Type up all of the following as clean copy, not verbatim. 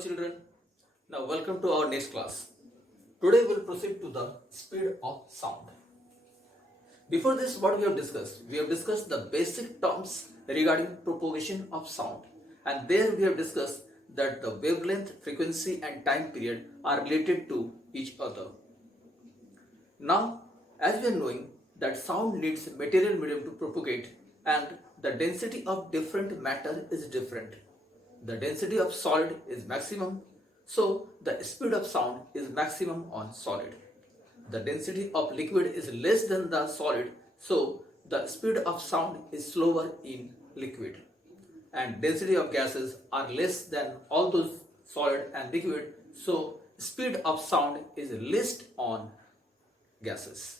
Hello children, now welcome to our next class. Today we'll proceed to the speed of sound. Before this, what we have discussed? We have discussed the basic terms regarding propagation of sound, and there we have discussed that the wavelength, frequency and time period are related to each other. Now, as we are knowing that sound needs material medium to propagate and the density of different matter is different. The density of solid is maximum, so the speed of sound is maximum on solid. The density of liquid is less than the solid, so the speed of sound is slower in liquid. And density of gases are less than all those solid and liquid, so speed of sound is least on gases.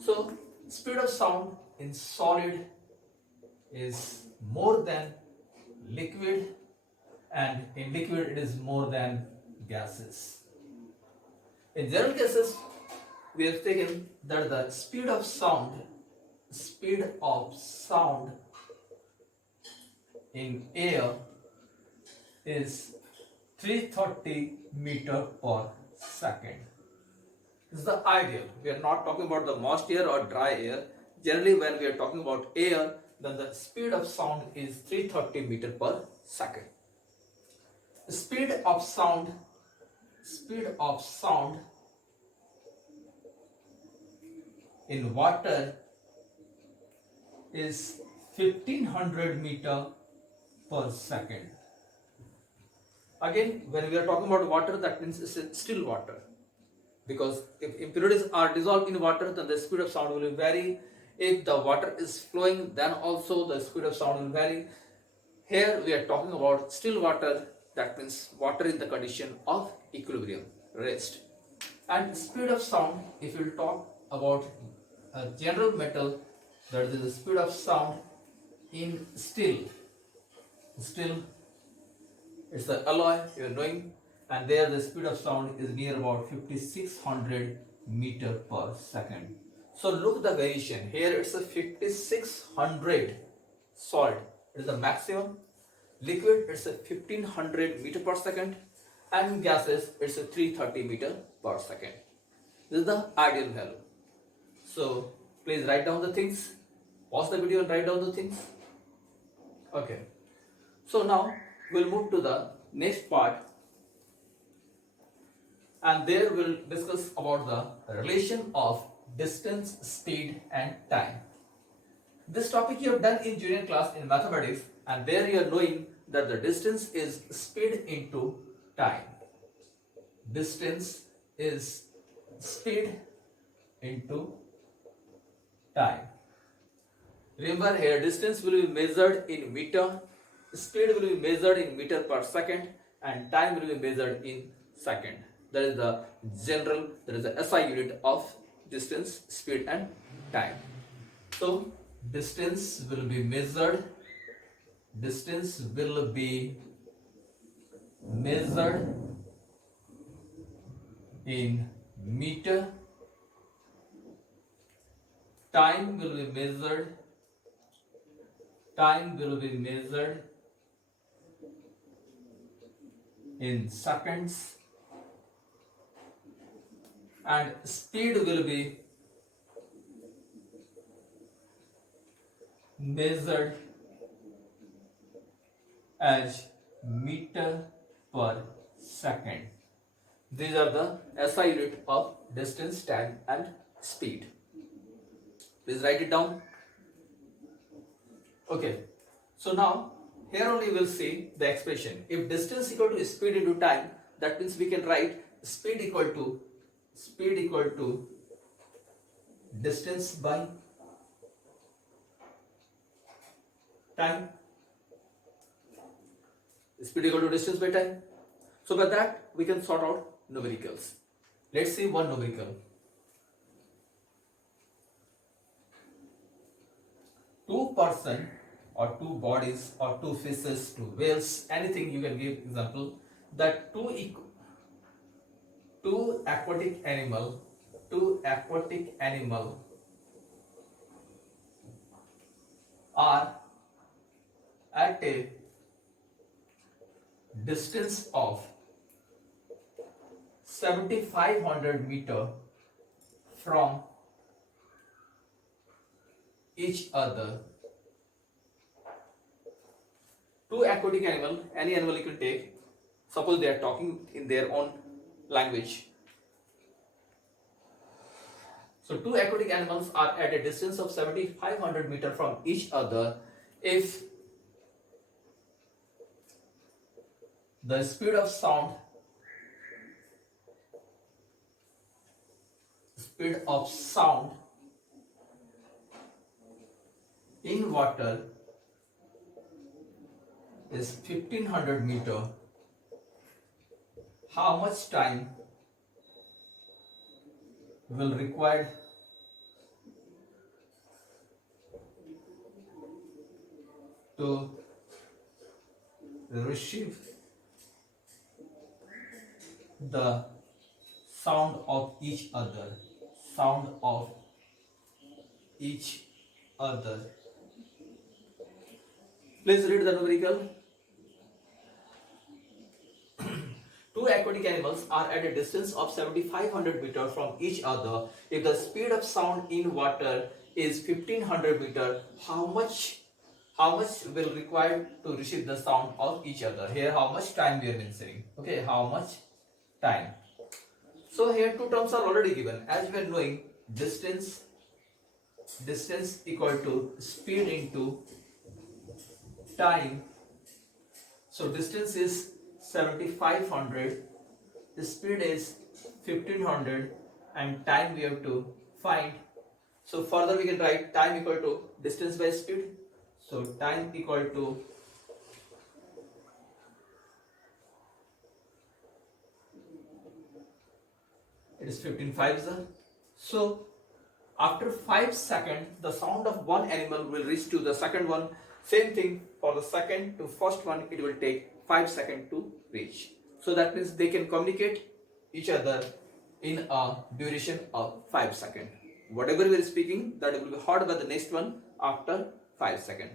So speed of sound in solid is more than liquid, and in liquid it is more than gases. In general cases, we have taken that the speed of sound in air is 330 meter per second. This is the ideal. We are not talking about the moist air or dry air. Generally, when we are talking about air, then the speed of sound is 330 meter per second. The speed of sound in water is 1500 meter per second. Again, when we are talking about water, that means it's still water, because if impurities are dissolved in water, then the speed of sound will vary. If the water is flowing, then also the speed of sound will vary. Here we are talking about still water, that means water in the condition of equilibrium, rest. And speed of sound, if you talk about a general metal, that is the speed of sound in steel. Steel, it's the alloy, you are knowing, and there the speed of sound is near about 5600 meter per second. So look the variation. Here it's a 5600 solid, it is the maximum. Liquid, it's a 1500 meter per second, and gases, it's a 330 meter per second. This is the ideal value. So please write down the things. Pause the video and write down the things. Okay. So now we'll move to the next part, and there we'll discuss about the relation of distance, speed and time. This topic you have done in junior class in mathematics, and there you are knowing that the distance is speed into time. Distance is speed into time. Remember, here distance will be measured in meter, speed will be measured in meter per second, and time will be measured in second. That is the general, that is the SI unit of distance, speed and time. So distance will be measured in meter, time will be measured in seconds, and speed will be measured as meter per second. These are the SI unit of distance, time and speed. Please write it down. Okay. So now here only we will see the expression. If distance equal to speed into time, that means we can write speed equal to distance by time. Speed equal to distance by time. So by that we can sort out numericals. Let's see one numerical. Two person or two bodies or two fishes, two whales, anything you can give example, that two aquatic animal are at a distance of 7500 meter from each other. Two aquatic animal, any animal you can take, suppose they are talking in their own language. So two aquatic animals are at a distance of 7500 meter from each other. If the speed of sound in water is 1500 meter, how much time will require to receive the sound of each other? Please read the numerical. Two aquatic animals are at a distance of 7500 meter from each other. If the speed of sound in water is 1500 meter, how much will require to receive the sound of each other? Here how much time we are mentioning. Okay, how much time? So here two terms are already given. As we are knowing, distance equal to speed into time. So distance is 7500, the speed is 1500, and time we have to find. So further we can write time equal to distance by speed. So time equal to it is 15 fives. So after 5 seconds, the sound of one animal will reach to the second one. Same thing for the second to first one, it will take 5 seconds to reach. So that means they can communicate each other in a duration of 5 seconds. Whatever we are speaking, that will be heard by the next one after 5 seconds.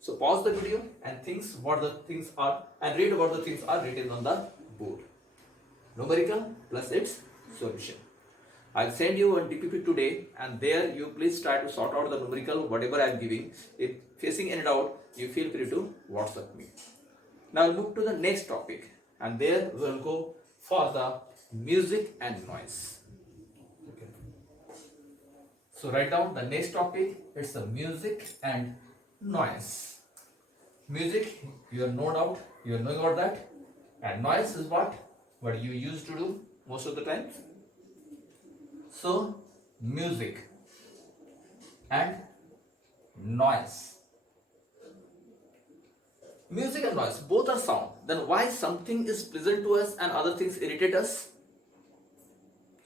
So pause the video and think what the things are and read what the things are written on the board. Numerical plus its solution. I'll send you one DPP today, and there you please try to sort out the numerical whatever I am giving. If facing any doubt, you feel free to WhatsApp me. Now I'll move to the next topic, and there we will go for the music and noise. Okay. So write down the next topic. It's the music and noise. Music, you are no doubt you are knowing about that, and noise is what you used to do most of the time. So music and noise. Music and noise, both are sound. Then why something is pleasant to us and other things irritate us?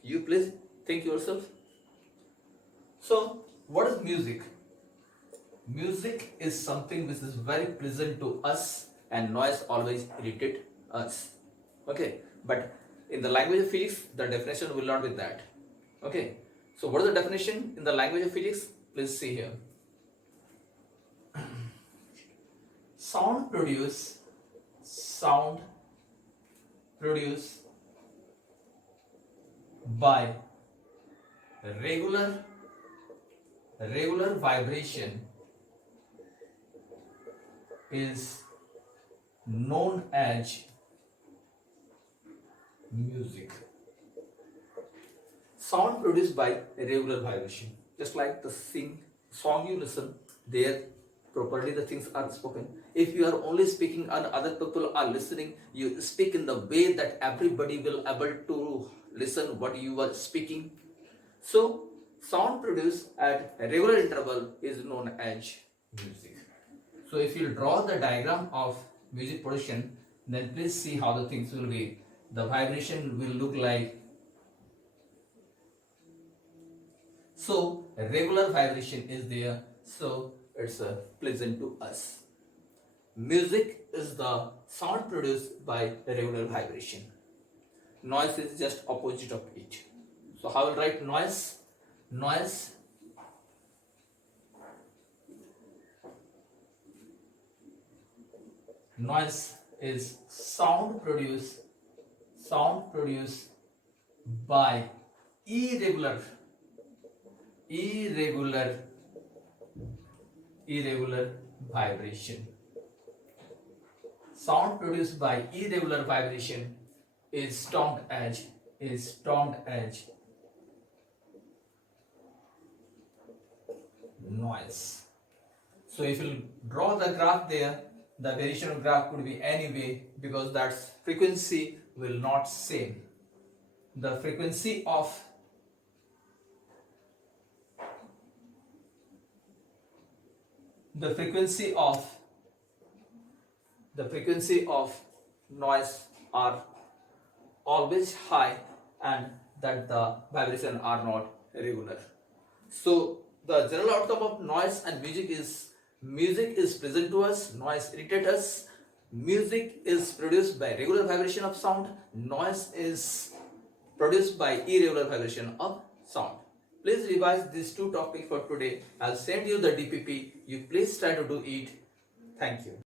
You please think yourself. So what is music? Music is something which is very pleasant to us, and noise always irritate us. Okay, but in the language of physics, the definition will not be that. Okay, so what is the definition in the language of physics? Please see here. Sound produced by regular vibration is known as music. Sound produced by regular vibration, just like the song you listen, there properly the things are spoken. If you are only speaking and other people are listening, you speak in the way that everybody will able to listen what you are speaking. So sound produced at a regular interval is known as music. So if you draw the diagram of music production, then please see how the things will be. The vibration will look like. So a regular vibration is there, so it's pleasant to us. Music is the sound produced by a regular vibration. Noise is just opposite of it. So how will write noise? Noise is sound produced by irregular irregular irregular vibration. Sound produced by irregular vibration is termed as noise. So if you draw the graph there, the variation of graph could be any way, because that frequency will not same. The frequency of noise are always high, and that the vibration are not regular. So the general outcome of noise and music is present to us, noise irritates us. Music is produced by regular vibration of sound, noise is produced by irregular vibration of sound. Please revise these two topics for today. I'll send you the DPP. You please try to do it. Thank you.